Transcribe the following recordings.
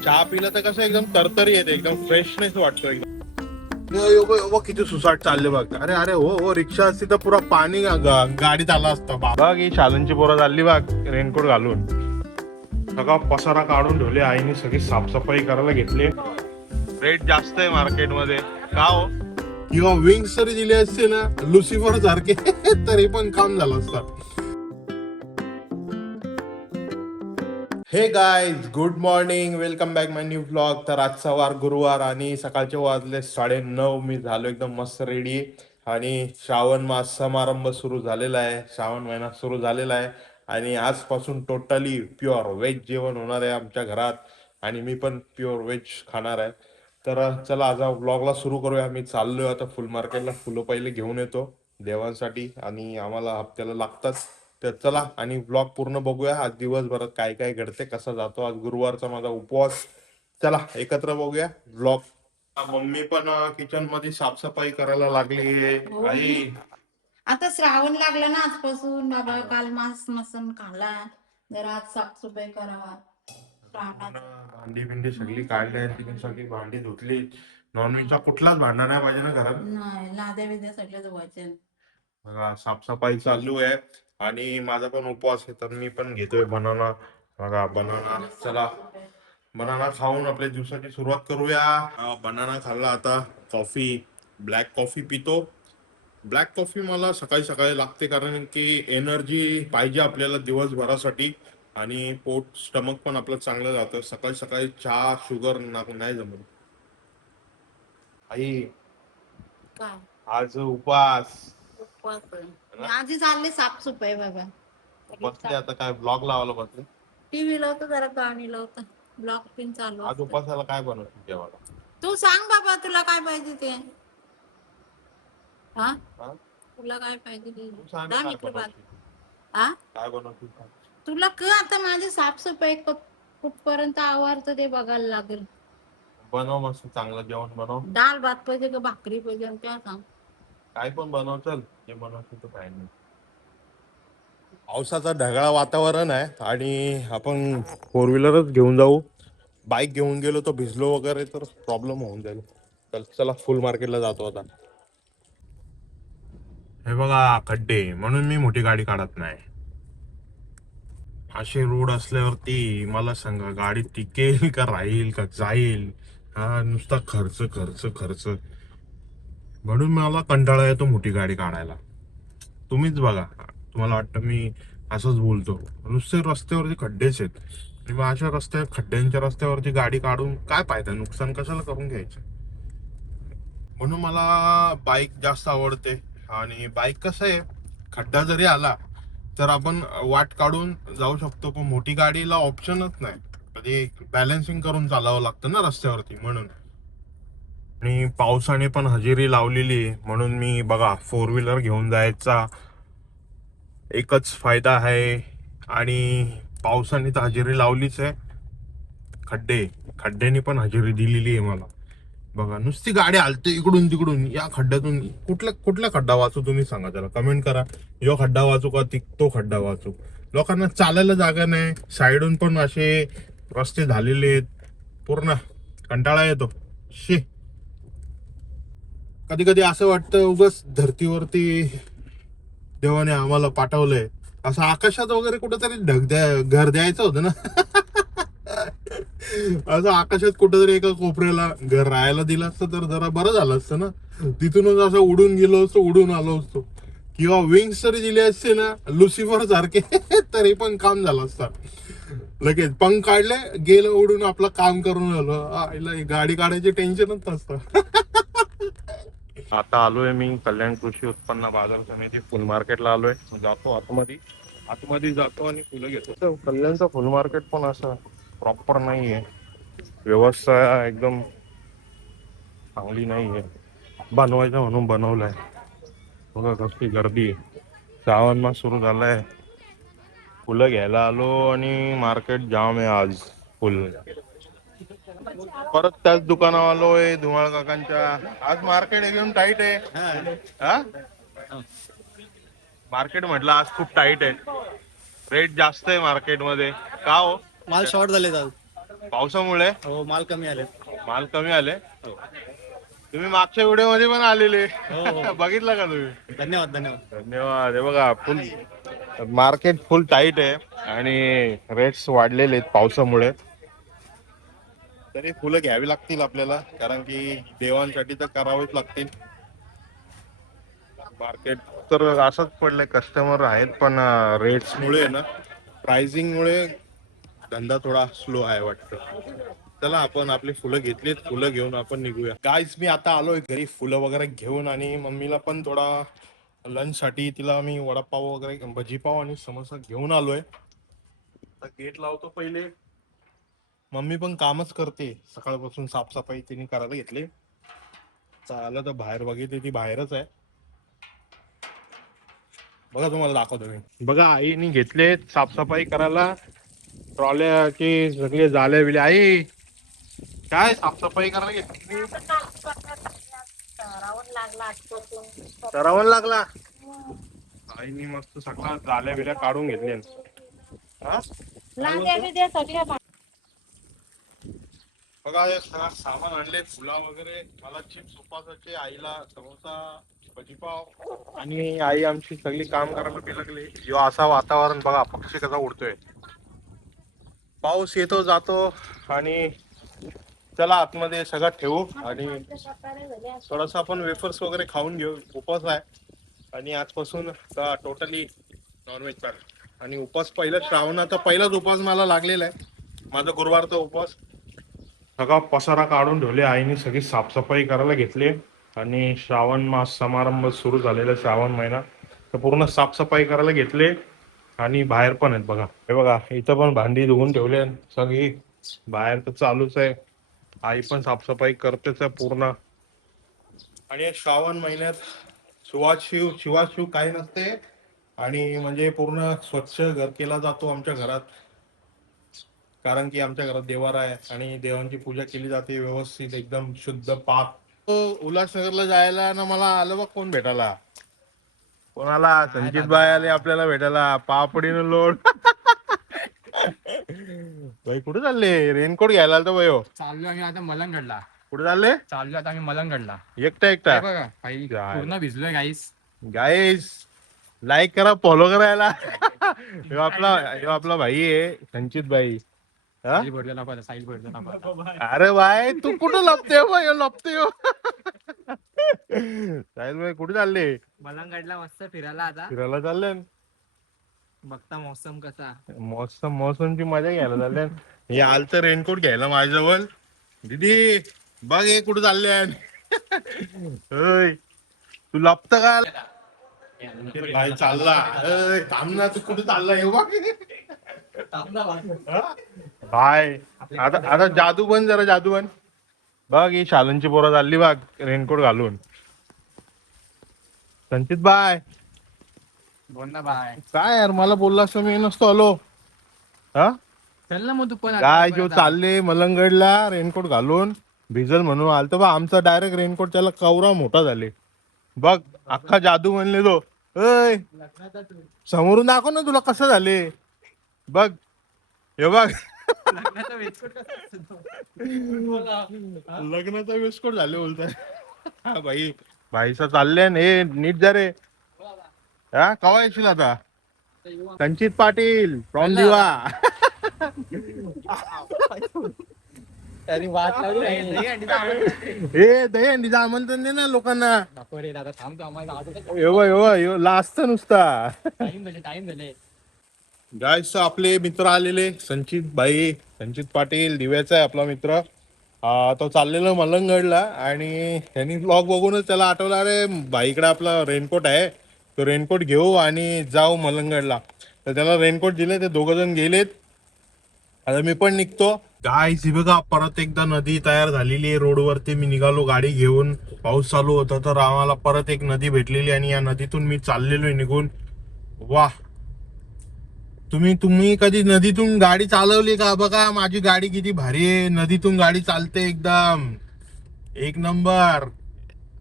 चहा पिलं तर कसं एकदम तरतरी येते, एकदम फ्रेशनेस वाटतो एकदम. यो किती सुसाट चालले बघ. अरे अरे हो रिक्षा असती तर पुरा पाणी गाडीत आला असतं. बघ ही शालनची पोरं चालली बघ रेनकोट घालून. सगळा पसारा काढून ठेवले आईने, सगळी साफसफाई करायला घेतली. रेट जास्त आहे मार्केटमध्ये का हो? किंवा विंग्स तरी दिले असते ना लुसिफर सारखे तरी पण काम झालं असतं. Hey guys, good morning, welcome back my new blog. तर आजचा वार गुरुवार आणि सकाळचे वाजले 9:30. मी झालो एकदम मस्त रेडी आणि श्रावण मास समारंभ सुरू झालेला आहे. श्रावण महिना सुरू झालेला आहे आणि आजपासून टोटली प्युअर व्हेज जेवण होणार आहे आमच्या घरात आणि मी पण प्युअर व्हेज खाणार आहे. तर चला आज ब्लॉगला सुरू करूया. मी चाललोय आता फुल मार्केटला, फुलं पहिले घेऊन येतो देवांसाठी आणि आम्हाला हप्त्याला लागतात. तर चला आणि ब्लॉग पूर्ण बघूया. आज दिवसभरात काय काय घडते, कसा जातो. आज गुरुवारचा माझा उपवास. चला एकत्र बघूया ब्लॉग. मम्मी पण किचन मध्ये साफसफाई करायला लागली. आई आता श्रावण लागला ना आजपासून. बाबा काल मास मसन खाला, जरा आज साफसफाई करावा. भांडी बिंडी सगळी काढली, तिने सगळी भांडी धुतली. नॉनव्हेजचा कुठलाच भांडा नाही पाहिजे ना घरात. नाही, लाद्या बिद्या सगळ्या धुवायचे. बघा साफसफाई चालू आहे आणि माझा पण उपवास आहे तर मी पण घेतोय बनाना. बघा बनाना. चला बनाना खाऊन आपल्या दिवसाची सुरुवात करूया. बनाना खाल्ला, आता कॉफी, ब्लॅक कॉफी पितो. ब्लॅक कॉफी मला सकाळी सकाळी लागते कारण की एनर्जी पाहिजे आपल्याला दिवसभरासाठी आणि पोट स्टमक पण आपलं चांगलं जातं. सकाळी सकाळी चहा शुगर नाही जमत. आई काय आज उपवास उपवास आहे. आधी चालले साफसफाई बाबा. बसले, आता काय ब्लॉग लावायला बसले. टीव्ही लावतो, जरा गाणी लावतो, ब्लॉग पिन चालू आज असतं. उपवासाला काय बनवतो जेवायला? तू सांग बाबा, तुला काय पाहिजे ते. हा, हा? तुला काय पाहिजे ते. तू सांग दहा काय मिनिटं बाद. बनवतो, हा, काय बनवतो? तुला आता माझी साफसफाई कुठपर्यंत आवरतं ते बघायला लागेल. बनव मस्त चांगलं जेवण बनव. डाळ भात पाहिजे का भाकरी पाहिजे आणि त्या सांग. काय पण बनव, चल जे बनवतो तो. काय नाही. पावसाचा ढगाळ वातावरण आहे आणि आपण फोर व्हीलरच घेऊन जाऊ. बाईक घेऊन गेलो तर भिजलो वगैरे तर प्रॉब्लेम होऊन जाईल. तर चला फुल मार्केटला जातो आता. हे बघा खड्डे, म्हणून मी मोठी गाडी काढत नाही. असे रोड असल्यावरती मला सांगा गाडी टिकेल का राहील का जाईल. हा नुसता खर्च खर्च खर्च, म्हणून मला कंटाळा येतो मोठी गाडी काढायला. तुम्हीच बघा, तुम्हाला वाटतं मी असंच बोलतो. नुसते रस्त्यावरती खड्डेच आहेत आणि मग अशा खड्ड्यांच्या रस्त्यावरती गाडी काढून काय फायदा, नुकसान कशाला करून घ्यायचं. म्हणून मला बाईक जास्त आवडते आणि बाईक कसं आहे, खड्डा जरी आला तर आपण वाट काढून जाऊ शकतो, पण मोठी गाडीला ऑप्शनच नाही. म्हणजे बॅलन्सिंग करून चालावं लागतं ना रस्त्यावरती. म्हणून आणि पावसाने पण हजेरी लावलेली म्हणून मी बघा फोर व्हीलर घेऊन जायचा एकच फायदा आहे. आणि पावसाने तर हजेरी लावलीच आहे, खड्ड्याने पण हजेरी दिलेली आहे मला. बघा नुसती गाडी हलते इकडून तिकडून, या खड्ड्यातून. कुठला खड्डा वाचू तुम्ही सांगा, त्याला कमेंट करा. यो खड्डा वाचू का तो खड्डा वाचू. लोकांना चालायला जागा नाही, साईडून पण असे रस्ते झालेले आहेत, पूर्ण कंटाळा येतो. शे, कधी कधी असं वाटतं उगाच धरतीवरती देवाने आम्हाला पाठवलंय, असं आकाशात वगैरे कुठेतरी घर द्यायचं होतं ना. असं आकाशात कुठेतरी एका कोपऱ्याला घर राहायला दिलं असतं तर जरा बरं झालं असतं ना. तिथूनच असं उडून गेलो असतो, उडून आलो असतो. किंवा विंग्स तरी दिले असते ना लुसिफर सारखे तरी पण काम झालं असतं. लगेच पंख काढले, गेलं उडून, आपलं काम करून आलो. गाडी काढायची टेन्शनच नसतं. आता आलोय मी कल्याण कृषी उत्पन्न बाजार समिती फुल मार्केटला आलोय. जातो आतमध्ये जातो आणि फुलं घेतो. कल्याणचं फुल मार्केट पण असं प्रॉपर नाहीये, व्यवस्था एकदम चांगली नाहीये. बनवायचं म्हणून बनवलंय. बघा कसली गर्दी. श्रावण मास सुरू झालाय, फुलं घ्यायला आलो आणि मार्केट जाम आहे आज फुल. परत त्याच दुकानावर आलोय धुमाळ काकांच्या. आज मार्केट एकदम टाईट आहे. हा, मार्केट म्हटलं आज खूप टाईट आहे, रेट जास्त आहे मार्केटमध्ये. का हो? माल शॉर्ट झाले आज. पावसामुळे हो माल कमी आले. माल कमी आले. हो तुम्ही मागच्या व्हिडिओ मध्ये पण आलेले. हो बघितलं का तुम्ही? धन्यवाद धन्यवाद. धन्यवाद. हे बघा फुल मार्केट फुल टाईट आहे आणि रेट्स वाढलेले आहेत पावसामुळे. तरी फुलं घ्यावी लागतील आपल्याला, कारण की देवांसाठी तर करावेच लागतील. मार्केट तर असंच पडलंय, कस्टमर आहेत पण रेट्स मुळे ना, प्राइसिंग मुळे धंदा थोडा स्लो आहे वाटतं. चला आपण आपली फुलं घेतलीत, फुलं घेऊन आपण निघूया. गाईज मी आता आलोय घरी फुलं वगैरे घेऊन, आणि मम्मीला पण थोडा लंच साठी तिला मी वडापाव वगैरे भजीपाव आणि समोसा घेऊन आलोय. आता गेट लावतो पहिले. मम्मी पण कामच करते सकाळपासून, साफसफाई तिने करायला घेतली. चाललं तर बाहेर बघितली ती बाहेरच आहे. बघा तुम्हाला दाखवतो मी. बघा आईने घेतले साफसफाई करायला, ट्रॉल्याची सगळे झाले बिले. आई काय साफसफाई करायला घेतली? सरावण लागला. आईनी मस्त सगळं झाल्या बिल्या काढून घेतले. बघा हे सगळं सामान आणले, फुला वगैरे, मला चिप्स उपासाचे, आईला समोसा भजीपाव, आणि आई आमची सगळी काम करायला बी लागली. जेव्हा असा वातावरण बघा, पक्षी कसा उडतोय, पाऊस येतो जातो. आणि चला आतमध्ये सगळं ठेवू आणि थोडस आपण वेफर्स वगैरे खाऊन घेऊ. उपवास आहे आणि आजपासून टोटली नॉनव्हेज कर. आणि उपवास पहिला श्रावणाचा पहिलाच उपवास मला लागलेला आहे, माझा गुरुवारचा उपवास. सगळा पसारा काढून ठेवले आईने, सगळी साफसफाई करायला घेतली. आणि श्रावण मास समारंभ सुरू झालेला, श्रावण महिना, तर पूर्ण साफसफाई करायला घेतले. आणि बाहेर पण आहेत बघा, हे बघा इथं पण भांडी धुवून ठेवले सगळी. बाहेर तर चालूच आहे, आई पण साफसफाई करतेच आहे पूर्ण. आणि श्रावण महिन्यात शिवाशिव काही नसते, आणि म्हणजे पूर्ण स्वच्छ घर केला जातो आमच्या घरात, कारण की आमच्या घरात देवारा आहे आणि देवांची पूजा केली जाते व्यवस्थित, एकदम शुद्ध पाक. उल्हासनगरला जायला ना मला आलं बघ कोण भेटायला. कोणाला? संचित बाई आले आपल्याला भेटायला, पापडीनं लोड. भाई कुठे चालले? रेनकोट घ्यायला आलतो भाई. हो चाललो आम्ही आता मलंगडला. कुठे चालले? चाललो आता आम्ही मलंगडला. एकटा हे बघा भाई पूर्ण भिजलोय गाईस. गाईस लाईक करा, फॉलो करायला. ह्यो आपला भाई आहे संचित भाई. हा? साहिल भरलेला पाहिजे, साहिल भरलेला पाहिजे. अरे भाई तू कुठं लपते भाई? लपते हो. साहिल भाई कुठे चालले? मलंगडला मस्त फिरायला आता. फिरायला चालले? बघता मौसम कसा. मौसमची मजा घ्यायला चालले. हे आलत रेनकोट घ्यायला माझ्याजवळ. दीदी बघ हे कुठे चालले. तू लपत का? काय चालला? थांब ना, तू कुठे चालला? हे बघ बाय. आता जादू बन, जरा जादू बन. बघ ही शालनची पोरं चालली बघ रेनकोट घालून. संचित बाय बोल ना बाय. काय यार, मला बोलला असं मी नसतो आलो. हा चल ना मग तू पण. काय जो चालले मलंगडला रेनकोट घालून, भिजल म्हणून आलतो बा. आमचा डायरेक्ट रेनकोट त्याला कवरा मोठा झाले बघ, अख्खा जादू म्हणले तो. ऐ समोरून दाखव ना तुला कसं झाले बघ. हे बघ लग्नाचा वेस्कोट झाले बोलताय. हा भाई भाईसा चालले हे नीट जा रे. हा कवा येशील आता? संचित पाटील फ्रॉम दिवा. हे दहीहंडीचं आमंत्रण दे ना लोकांना. लास्ट नुसता. गाईस आपले मित्र आलेले, संचित भाई, संचित पाटील दिव्याचा आहे आपला मित्र. तो चाललेला मलंगडला, आणि त्यांनी ब्लॉग बघूनच त्याला आठवलं, अरे भाईकडे आपला रेनकोट आहे, तो रेनकोट घेऊ आणि जाऊ मलंगडला. तर त्याला रेनकोट दिले, ते दोघ जण गेलेत. आता मी पण निघतो. गाईस बघा परत एकदा नदी तयार झालेली आहे रोडवरती. मी निघालो गाडी घेऊन, पाऊस चालू होता तर आम्हाला परत एक नदी भेटलेली, आणि या नदीतून मी चाललेलो निघून. वाह, तुम्ही कधी नदीतून गाडी चालवली का? बघा माझी गाडी किती भारी आहे, नदीतून गाडी चालते एकदम एक नंबर.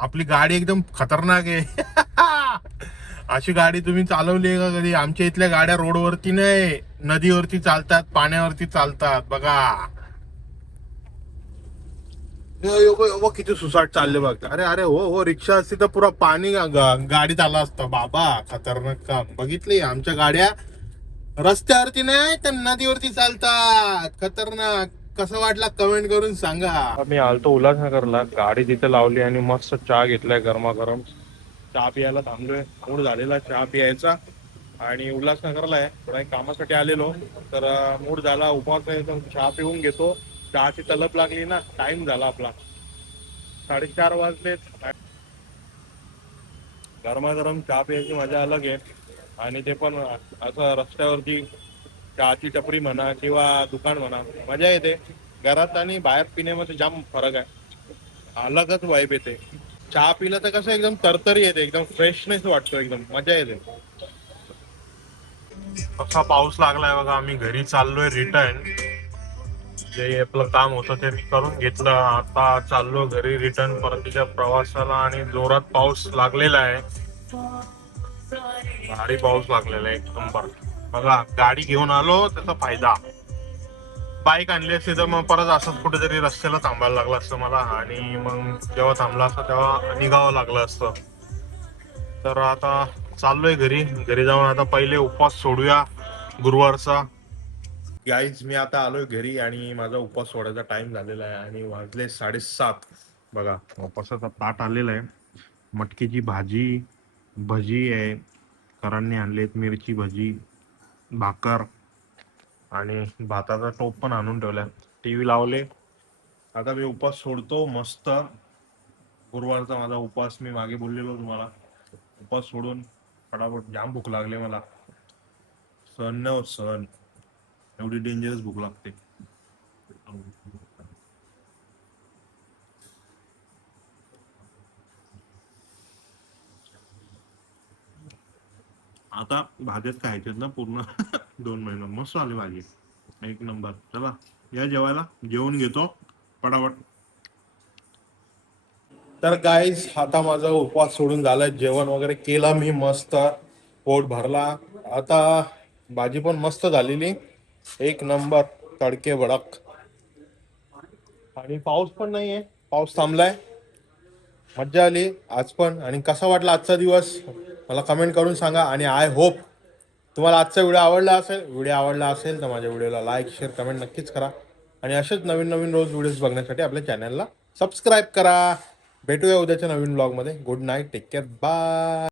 आपली गाडी एकदम खतरनाक आहे. अशी गाडी तुम्ही चालवली आहे का कधी? आमच्या इथल्या गाड्या रोडवरती नाही, नदीवरती चालतात, पाण्यावरती चालतात. बघा किती सुसाट चालले बघ. अरे अरे हो हो, रिक्षा असती तर पुरा पाणी गाडीत आला असतं बाबा. खतरनाक काम बघितली आमच्या गाड्या. रस्त्यावरती नाही तर नदीवरती चालतात. खतरनाक. कसं वाटला कमेंट करून सांगा. मी आलतो उल्हासनगरला, गाडी तिथे लावली आणि मस्त चहा घेतलाय गरमागरम. चहा पियाला थांबलोय, मूड झालेला चहा पियायचा. आणि उल्हासनगरला आहे, थोडा एक कामासाठी आलेलो. तर मूड झाला, उपवास आहे तर चहा पिऊन घेतो. चहाची तलप लागली ना, टाइम झाला आपला 4:30 वाजले. गरमागरम चहा प्यायची मजा अलग आहे. आणि ते पण असं रस्त्यावरती चहाची टपरी म्हणा किंवा दुकान म्हणा, मजा येते. घरात आणि बाहेर पिण्यामध्ये जाम फरक आहे. अलगच वाईब येते. चहा पिलं तर कसं एकदम तरतरी येते, एकदम फ्रेशनेस वाटतो, एकदम मजा येते. कसा पाऊस लागलाय बघा. आम्ही घरी चाललोय रिटर्न. जे आपलं काम होतं ते मी करून घेतलं. आता चाललो घरी रिटर्न परतीच्या प्रवासाला. आणि जोरात पाऊस लागलेला आहे, भारी पाऊस लागलेला आहे एक नंबर. बघा गाडी घेऊन आलो त्याचा फायदा. बाईक आणली असती तर मग परत असंच कुठेतरी रस्त्याला थांबायला लागलं असतं मला. आणि मग जेव्हा थांबला असतं तेव्हा निघावं लागलं असतं. तर आता चाललोय घरी. घरी जाऊन आता पहिले उपवास सोडूया गुरुवारचा. गाईज मी आता आलोय घरी आणि माझा उपवास सोडायचा टाइम झालेला आहे आणि वाजले 7:30. बघा उपवासाचा ताट आलेला आहे. मटकीची भाजी, भजी आहे, करांनी आणलेत, मिरची भजी, भाकर आणि भाताचा टोप पण आणून ठेवलाय. टीव्ही लावले. आता मी उपवास सोडतो मस्त. गुरुवारचा माझा उपवास, मी मागे बोललेलो तुम्हाला. उपवास सोडून फटाफट, जाम भूक लागले मला. सहन नाही होत सहन, एवढी डेंजरस भूक लागते. आता भाज्याच खायच्यात ना पूर्ण 2 महिना. मस्त आली भाजी, एक नंबर. चला या जेवायला, जेवून घेतो पटापट. तर गाईज आता माझा उपवास सोडून झालाय, जेवण वगैरे केला मी मस्त, पोट भरला. आता भाजी पण मस्त झालेली, एक नंबर, तडके भडक. आणि पाऊस पण नाहीये, पाऊस थांबलाय. मज्जा आली आज पण. आणि कसा वाटला आजचा दिवस मला कमेंट करून सांगा. आणि आय होप तुम्हाला आजचा व्हिडिओ आवडला असेल. व्हिडिओ आवडला असेल तर माझ्या व्हिडिओला लाईक शेअर कमेंट नक्कीच करा. आणि असेच नवीन नवीन रोज व्हिडिओज बघण्यासाठी आपल्या चॅनलला सबस्क्राईब करा. भेटूया उद्याच्या नवीन ब्लॉगमध्ये. Good night, take care, bye.